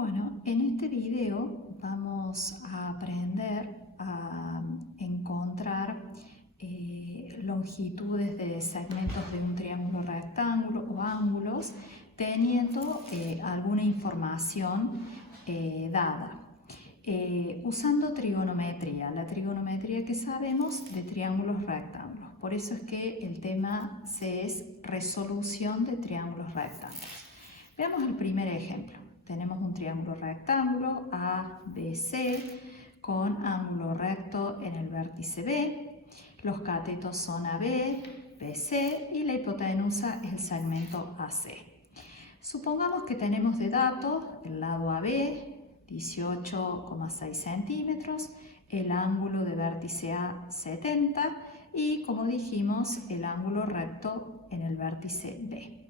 Bueno, en este video vamos a aprender a encontrar longitudes de segmentos de un triángulo rectángulo o ángulos teniendo alguna información dada. Usando trigonometría, la trigonometría que sabemos de triángulos rectángulos. Por eso es que el tema es resolución de triángulos rectángulos. Veamos el primer ejemplo. Tenemos un triángulo rectángulo ABC con ángulo recto en el vértice B. Los catetos son AB, BC y la hipotenusa es el segmento AC. Supongamos que tenemos de datos el lado AB, 18,6 centímetros, el ángulo de vértice A, 70 y, como dijimos, el ángulo recto en el vértice B.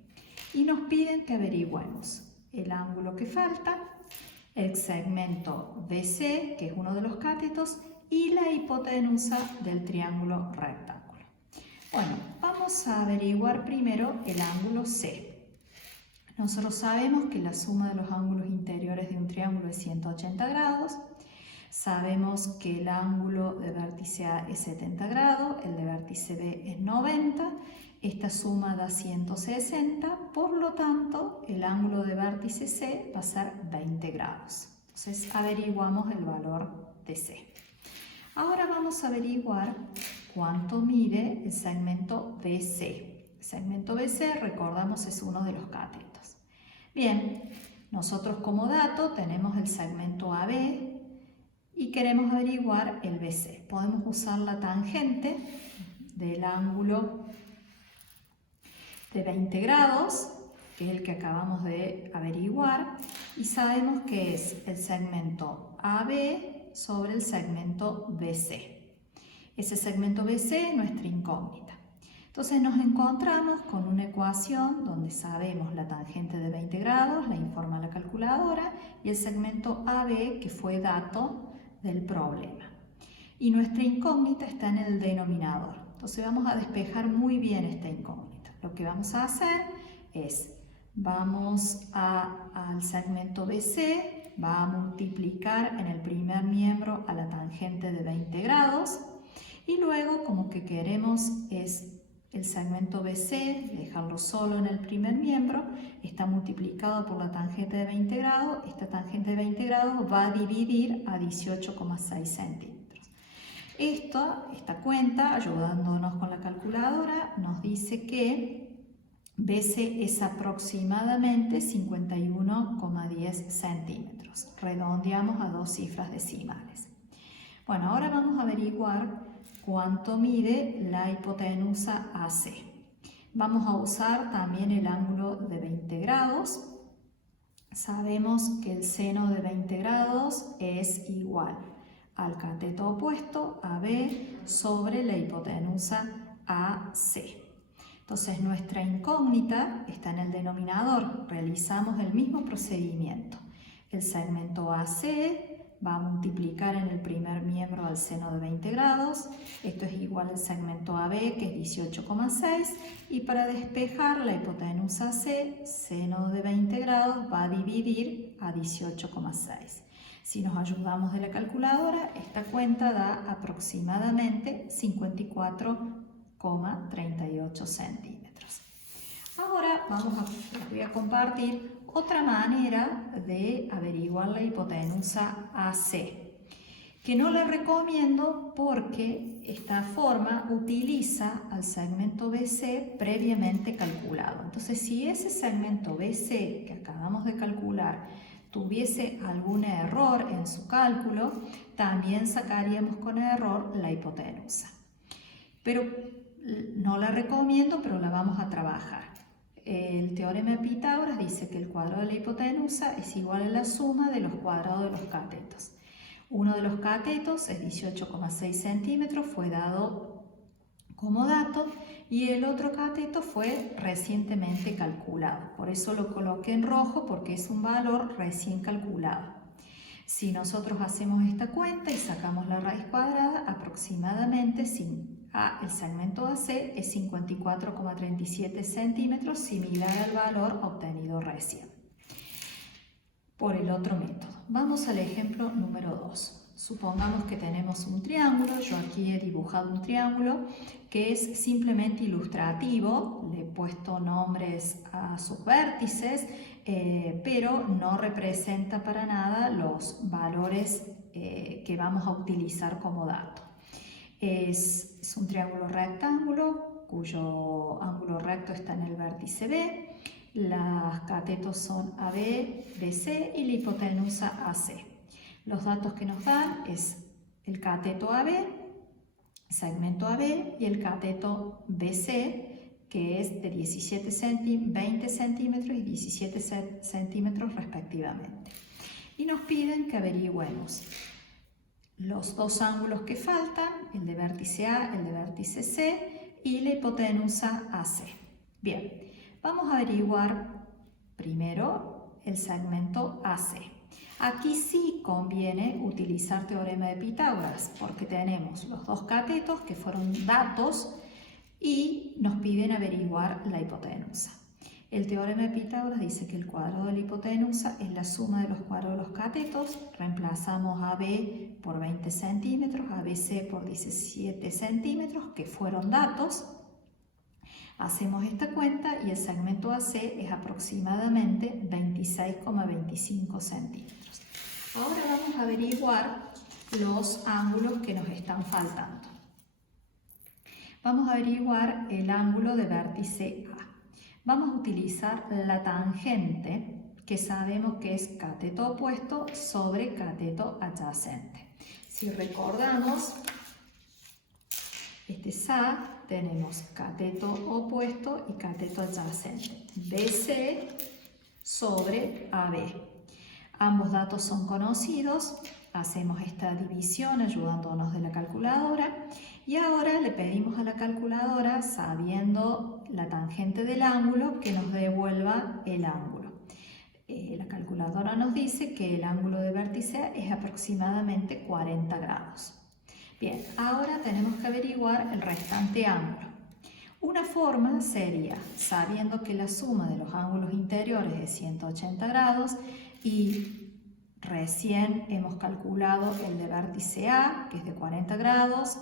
Y nos piden que averigüemos el ángulo que falta, el segmento BC, que es uno de los catetos, y la hipotenusa del triángulo rectángulo. Bueno, vamos a averiguar primero el ángulo C. Nosotros sabemos que la suma de los ángulos interiores de un triángulo es 180 grados. Sabemos que el ángulo de vértice A es 70 grados, el de vértice B es 90. Esta suma da 160, por lo tanto, el ángulo de vértice C va a ser 20 grados. Entonces, averiguamos el valor de C. Ahora vamos a averiguar cuánto mide el segmento BC. El segmento BC, recordamos, es uno de los catetos. Bien, nosotros como dato tenemos el segmento AB y queremos averiguar el BC. Podemos usar la tangente del ángulo de 20 grados, que es el que acabamos de averiguar, y sabemos que es el segmento AB sobre el segmento BC. Ese segmento BC es nuestra incógnita. Entonces nos encontramos con una ecuación donde sabemos la tangente de 20 grados, la informa la calculadora, y el segmento AB, que fue dato del problema. Y nuestra incógnita está en el denominador. Entonces vamos a despejar muy bien esta incógnita. Lo que vamos a hacer es, vamos al segmento BC, va a multiplicar en el primer miembro a la tangente de 20 grados y luego, como que queremos es el segmento BC, dejarlo solo en el primer miembro, está multiplicado por la tangente de 20 grados. Esta tangente de 20 grados va a dividir a 18,6 centímetros. Esta cuenta, ayudándonos con la calculadora, nos dice que BC es aproximadamente 51,10 centímetros. Redondeamos a dos cifras decimales. Bueno, ahora vamos a averiguar cuánto mide la hipotenusa AC. Vamos a usar también el ángulo de 20 grados. Sabemos que el seno de 20 grados es igual al cateto opuesto AB sobre la hipotenusa AC. Entonces nuestra incógnita está en el denominador. Realizamos el mismo procedimiento. El segmento AC va a multiplicar en el primer miembro al seno de 20 grados. Esto es igual al segmento AB, que es 18,6. Y para despejar la hipotenusa C, seno de 20 grados va a dividir a 18,6. Si nos ayudamos de la calculadora, esta cuenta da aproximadamente 54,38 centímetros. Ahora les voy a compartir otra manera de averiguar la hipotenusa AC, que no la recomiendo porque esta forma utiliza al segmento BC previamente calculado. Entonces, si ese segmento BC que acabamos de calcular tuviese algún error en su cálculo, también sacaríamos con error la hipotenusa. Pero no la recomiendo, pero la vamos a trabajar. El teorema de Pitágoras dice que el cuadrado de la hipotenusa es igual a la suma de los cuadrados de los catetos. Uno de los catetos es 18,6 centímetros, fue dado como dato, y el otro cateto fue recientemente calculado. Por eso lo coloqué en rojo, porque es un valor recién calculado. Si nosotros hacemos esta cuenta y sacamos la raíz cuadrada, aproximadamente el segmento AC es 54,37 centímetros, similar al valor obtenido recién. por el otro método. Vamos al ejemplo número 2. Supongamos que tenemos un triángulo, yo aquí he dibujado un triángulo que es simplemente ilustrativo, le he puesto nombres a sus vértices, pero no representa para nada los valores que vamos a utilizar como dato. Es un triángulo rectángulo cuyo ángulo recto está en el vértice B, los catetos son AB, BC y la hipotenusa AC. Los datos que nos dan es el cateto AB, segmento AB y el cateto BC, que es de 20 centímetros y 17 centímetros respectivamente. Y nos piden que averigüemos los dos ángulos que faltan, el de vértice A, el de vértice C y la hipotenusa AC. Bien, vamos a averiguar primero el segmento AC. Aquí sí conviene utilizar teorema de Pitágoras porque tenemos los dos catetos que fueron datos y nos piden averiguar la hipotenusa. El teorema de Pitágoras dice que el cuadrado de la hipotenusa es la suma de los cuadrados de los catetos. Reemplazamos AB por 20 centímetros, ABC por 17 centímetros, que fueron datos. Hacemos esta cuenta y el segmento AC es aproximadamente 26,25 centímetros. Ahora vamos a averiguar los ángulos que nos están faltando. Vamos a averiguar el ángulo de vértice A. Vamos a utilizar la tangente, que sabemos que es cateto opuesto sobre cateto adyacente. Si recordamos, este es A, tenemos cateto opuesto y cateto adyacente. BC sobre AB. Ambos datos son conocidos, hacemos esta división ayudándonos de la calculadora y ahora le pedimos a la calculadora, sabiendo la tangente del ángulo, que nos devuelva el ángulo. La calculadora nos dice que el ángulo de vértice es aproximadamente 40 grados. Bien, ahora tenemos que averiguar el restante ángulo. Una forma sería, sabiendo que la suma de los ángulos interiores es 180 grados y recién hemos calculado el de vértice A, que es de 40 grados,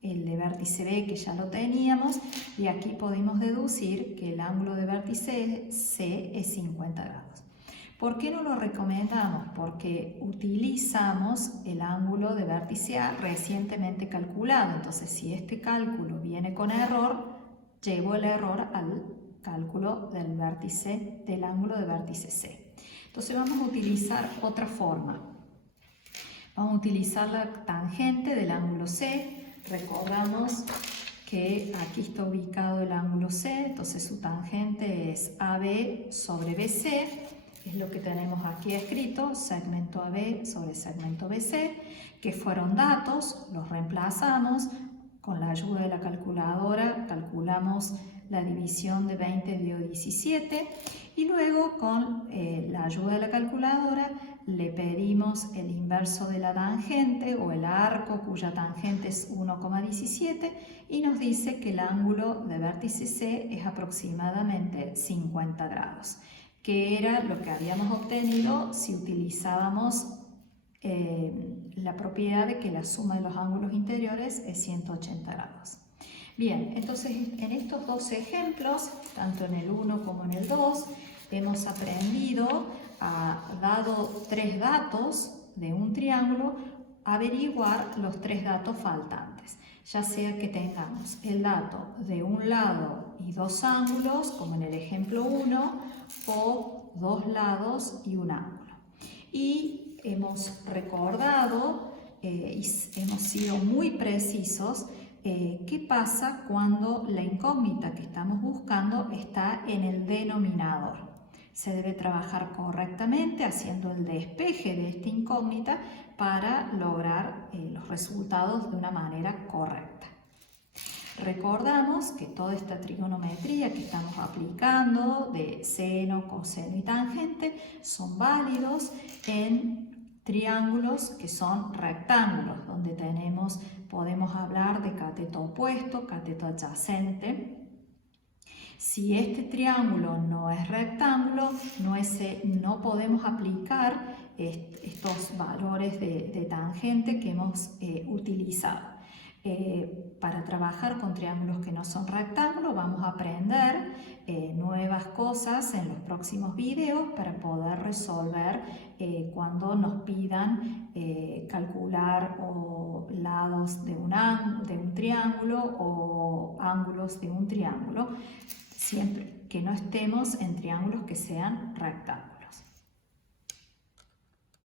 el de vértice B, que ya lo teníamos, y aquí podemos deducir que el ángulo de vértice C es 50 grados. ¿Por qué no lo recomendamos? Porque utilizamos el ángulo de vértice A recientemente calculado. Entonces, si este cálculo viene con error, llevo el error al cálculo del ángulo de vértice C. Entonces, vamos a utilizar otra forma. Vamos a utilizar la tangente del ángulo C. Recordamos que aquí está ubicado el ángulo C, entonces su tangente es AB sobre BC. Es lo que tenemos aquí escrito, segmento AB sobre segmento BC, que fueron datos, los reemplazamos, con la ayuda de la calculadora calculamos la división de 20 dio 17 y luego con la ayuda de la calculadora le pedimos el inverso de la tangente o el arco cuya tangente es 1,17 y nos dice que el ángulo de vértice C es aproximadamente 50 grados. Que era lo que habíamos obtenido si utilizábamos la propiedad de que la suma de los ángulos interiores es 180 grados. Bien, entonces en estos dos ejemplos, tanto en el 1 como en el 2, hemos aprendido, dado tres datos de un triángulo, averiguar los tres datos faltantes. Ya sea que tengamos el dato de un lado y dos ángulos, como en el ejemplo 1, o dos lados y un ángulo. Y hemos recordado y hemos sido muy precisos qué pasa cuando la incógnita que estamos buscando está en el denominador. Se debe trabajar correctamente haciendo el despeje de esta incógnita para lograr los resultados de una manera correcta. Recordamos que toda esta trigonometría que estamos aplicando de seno, coseno y tangente son válidos en triángulos que son rectángulos, donde podemos hablar de cateto opuesto, cateto adyacente. Si este triángulo no es rectángulo, no podemos aplicar estos valores de tangente que hemos utilizado. Para trabajar con triángulos que no son rectángulos vamos a aprender nuevas cosas en los próximos videos para poder resolver cuando nos pidan calcular lados de un triángulo o ángulos de un triángulo, siempre que no estemos en triángulos que sean rectángulos.